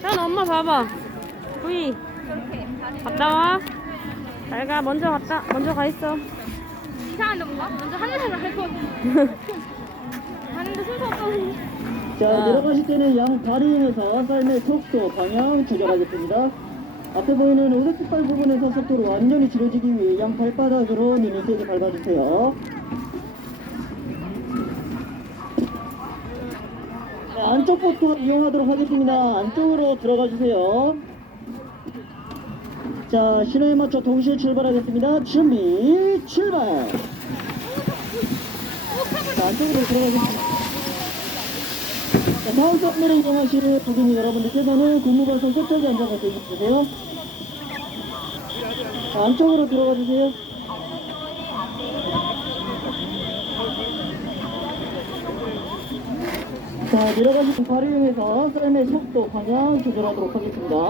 현 엄마 봐봐. V. 갔다 와. 잘 가. 먼저 갔다. 먼저 가 있어. 이상한데 뭔가? 먼저 하늘을 할 거. 가는데 순서 없어. 자, 내려가실 때는 양 다리에서 삶의 속도, 방향 조절하겠습니다. 앞에 보이는 오른쪽발 부분에서 속도를 완전히 줄여주기 위해 양 발바닥으로 눈을 세게 밟아주세요. 자, 안쪽부터 이용하도록 하겠습니다. 안쪽으로 들어가 주세요. 자, 신호에 맞춰 동시에 출발하겠습니다. 준비, 출발! 자, 안쪽으로 들어가겠습니다. 자, 다음 선물을 이용하실 고객님 여러분들께서는 국무방송 끝쪽에 앉아서 대기해주세요. 자, 안쪽으로 들어가 주세요. 자, 내려가시는 발을 이용해서 삶의 속도, 방향 조절하도록 하겠습니다.